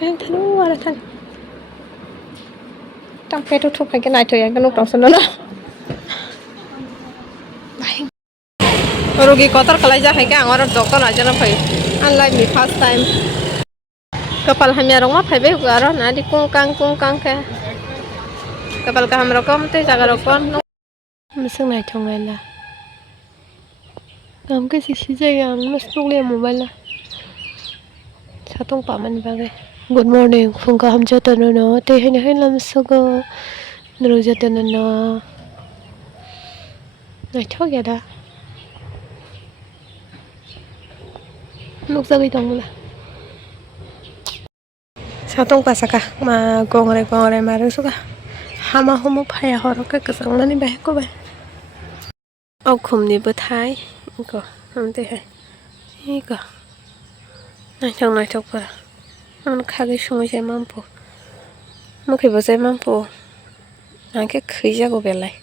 Thanu ala than. Trong cái thu thục cái này thôi cái lúc đó xin nó. Rồi cái kotor kalai ja cái angor dokon aja na phải. Unlike me first time. Kapal hamnya rong ma phải be garo na di kung kang ke. Kapal ka ham rokom te jaga rokon. Meseng này chong này là. Ngam cái gì vậy ngam nó sung lên mobile là. Sao tung pa man ba cái. Good morning, phung ka ham cha tan no te hay lam so go. Nro ja tan no. Này chok ya da. Lúc ra cái đồng là sao tung pa saka mà con này mà rồi suka hama homo phaya horo cái sang là ni bé có bé ông khum ni bơ thái có không thế hay 이거 này chọc vào nó khá cái sung cái mắm po nó khi bơ cái mắm po anh cái khơi ra của bé lại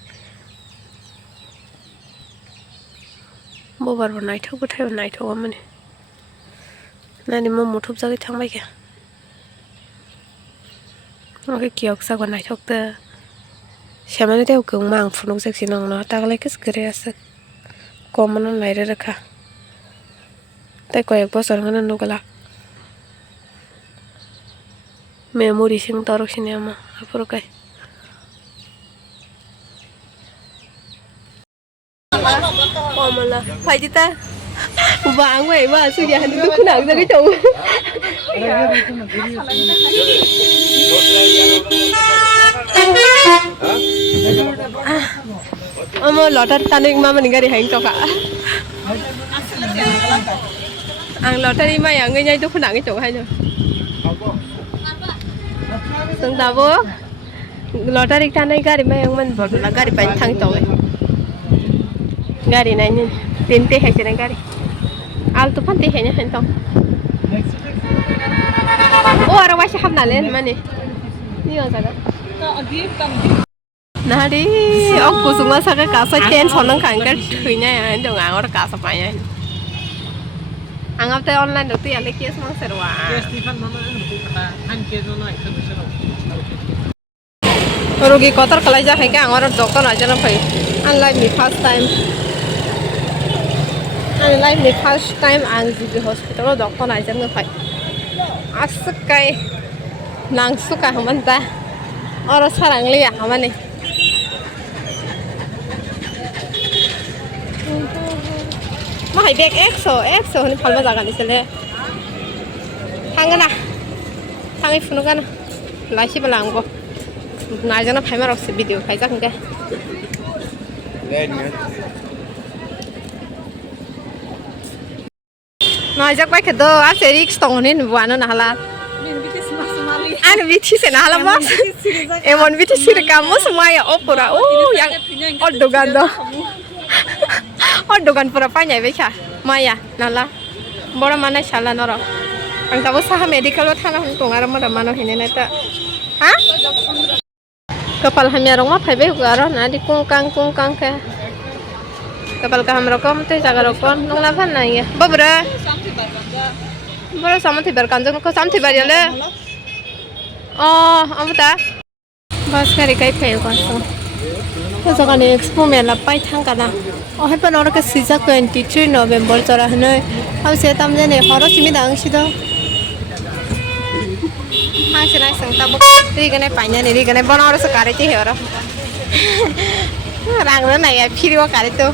bố bảo này chọc bơ thái này chọc mà này đi mua một thùng ra cái thang bay kìa nó cái kiểu sao còn này chọc tơ xem nó đeo cường mang phụ nữ sexy nó ta lấy cái sợi sợi có mà nó lại ra cả tay quay bớt rồi nó cái là memory sinh tao rồi xin em mà apuro cái mà là phải chứ ta vàng vậy mà suy ra nó cứ nặng ra cái chỗ mà lọt tan đi mà mình đi hành cho cả ăn lọt đi mà ăn ngay ngay tôi cứ nặng cái chỗ hay rồi sừng tao vô lọt đi tan đây gari mà ăn mình là gari bánh thang chỗ gari này nhìn tin tê hay gì này gari al tu pan tê hay nhá hành tông ô ara wáy hấp nà lên mà nè đi ở sao nah đi ông cô xuống sao cái cá sấu chen son nang khang cái thủy nhá anh đừng ăn ở cá sấu phải nhá ăn ở đây online được tiền lấy kia xong sẽ rồi rồi cái kotor kalai ja cái ăn ở dokon aja na phải unlike me first time unlike me first time ăn gì hospital dokon aja na phải asuk cái nang suka haman ta orang sarang liya haman ni mà hay bag exo ni palma jaga ni sele thang na thang I phunu kana lai si balang ko nai jana phai ma rok se video phai jak ke nai jak bai ke do a se risk tong ni wa no na hala anh biti se na hala mas emon biti sir kamu semuanya opura yang odogan do odogan pura panjai becha maya nala bora mana shala noro ang tabo saha medical lo thana hung tongar mara mano hine na ta ha kapal hamya rong ma phai be garo na di kung kang ke kapal ka ham rokom te jaga rokon nong la phan nai babra bora samthi bar kanjong ko samthi bar yale amta bas kari kai phai ko so cái chỗ này expo mình là bay thang cả na, hay bên đó cái season 23 November cho ra nơi, họ sẽ tạm thời này họ đó chỉ biết đang gì đó, hàng sẽ này sang tao bốc, đi cái này phải nhá, đi cái này bên đó nó sẽ cài chứ hiểu đâu, rang nữa này phi qua cài tu,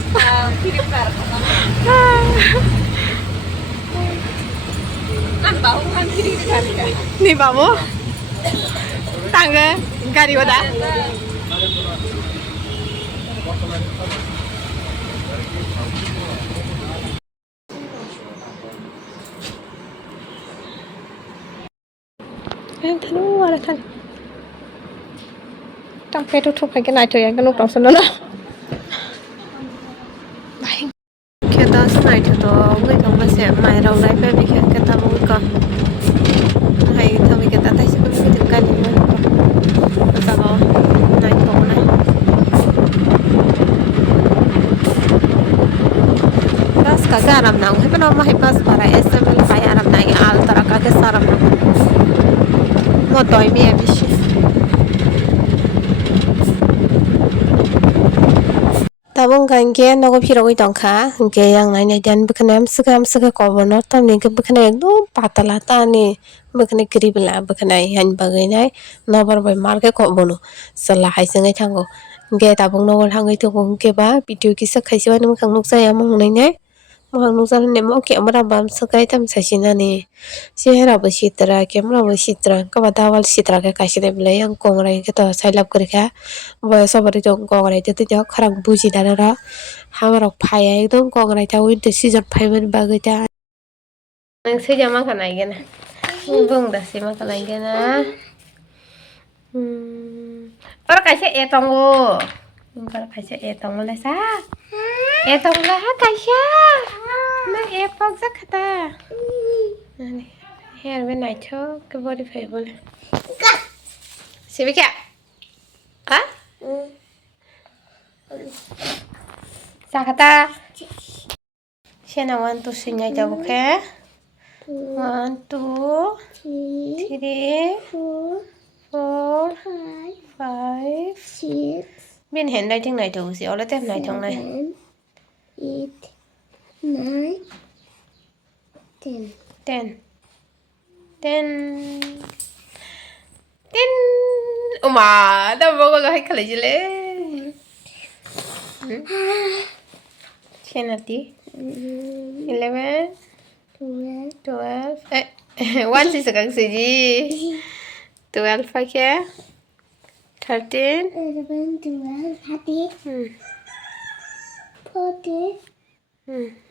anh bảo anh phi đi cài, đi bảo bố, tăng cái cài vào đã. Thanu ala than. Trong cái thu thục cái này thôi cái lúc đó xin nó. Khi ta này thì tôi với đồng bạn sẽ mày đầu lại về việc cái ta muốn con. Hay thôi vì cái ta thấy sẽ có cái thực cảnh như vậy. Bây giờ này thôi này. Ras kagak aram nang, hay pernah mah hebat para SML kaya aram nang al taraka ke saram. Mo toy mi Ashish. Tabung kan ke nogo phirogoi tongkha ke yang nai dan bkhane am sga kobono tamni ke bkhane ekdom patala tani bkhane kribla bkhane han bagai nai nobar bai marke kobono sala haisengai thango ge tabung nogol hangai to ke ba video kisa khaisi ba nung khang nuksa yamang nai nai mohang nukjal nemo camera bam sakai tam sasinani chehra bo sitra camera bo sitra kaba dawal sitra ke kaisine blai yang kongrai ke to sailap korikha boyos obori tong kongrai te te kharang buji danara hamarok phaya ekdom kongrai ta winter season phaiman bagai ta nang sejama kanai gena bung da sima kanai gena or kaise etongo or kaise etongo le sa etong lah kaisa na epok zakata nani her be nai tho ke body phai bole sibi kya ha zakata shena 1 2 sinai jabu ke 1 2 3 4 5 6 bin hen dai ting nai tu si ole tem nai thong nai 8 9 10 10 Oma da bogo lo hai khale jile chenati 11 12 1 si sakang siji 12 pa kya 13 11 12 13 14